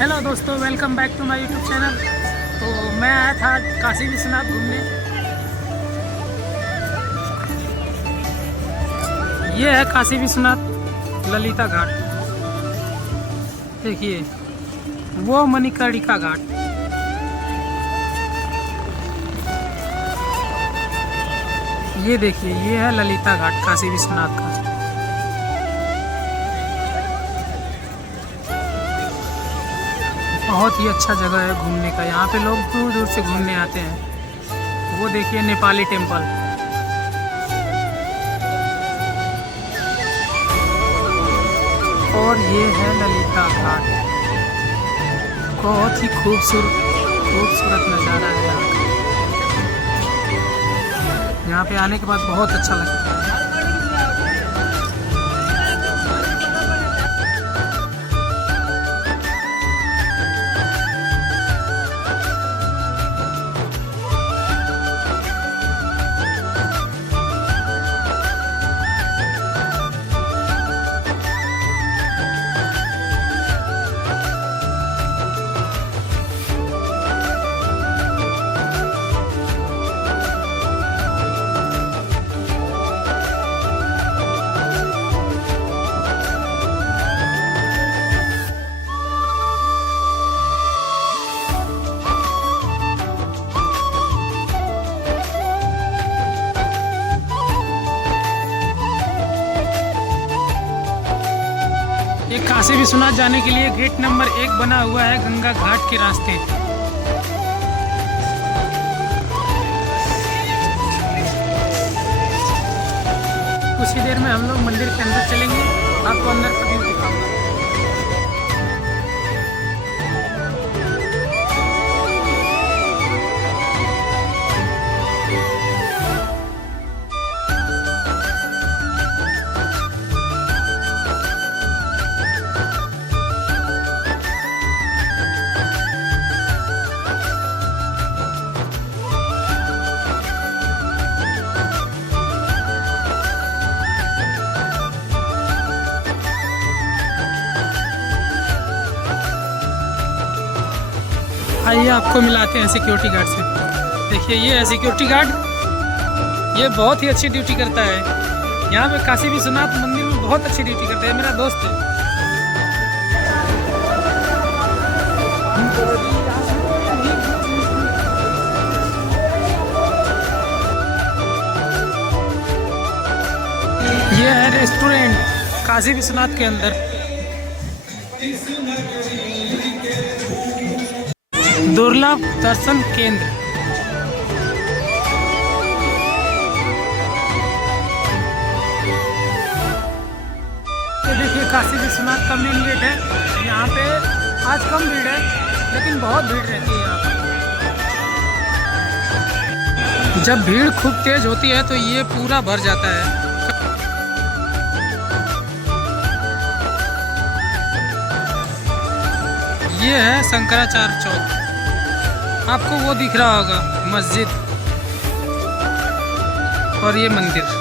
Hello दोस्तों, welcome back to my YouTube channel. तो मैं आया था काशी विश्वनाथ घूमने। ये है काशी विश्वनाथ ललिता घाट। देखिए वो मणिकर्णिका घाट। ये देखिए ये है ललिता घाट काशी विश्वनाथ का। बहुत ही अच्छा जगह है घूमने का। यहाँ पे लोग दूर दूर से घूमने आते हैं। वो देखिए नेपाली टेम्पल। और ये है ललिता घाट। बहुत ही खूबसूरत नज़ारा है यहाँ का। यहाँ पे आने के बाद बहुत अच्छा लगता है। ये काशी विश्वनाथ जाने के लिए गेट नंबर 1 बना हुआ है गंगा घाट के रास्ते। कुछ ही देर में हम लोग मंदिर के अंदर चलेंगे। आपको अंदर का व्यू दिखाऊंगा। आइए आपको मिलाते हैं सिक्योरिटी गार्ड से। देखिए ये है सिक्योरिटी गार्ड। ये बहुत ही अच्छी ड्यूटी करता है। यहाँ पे काशी विश्वनाथ मंदिर में बहुत अच्छी ड्यूटी करता है। मेरा दोस्त है। ये है रेस्टोरेंट काशी विश्वनाथ के अंदर। दुर्लभ दर्शन केंद्र। तो देखिए काशी विश्वनाथ का मेन गेट है। यहाँ पे आज कम भीड़ है लेकिन बहुत भीड़ रहती है यहाँ पर। जब भीड़ खूब तेज होती है तो ये पूरा भर जाता है। ये है शंकराचार्य चौक। आपको वो दिख रहा होगा मस्जिद और ये मंदिर।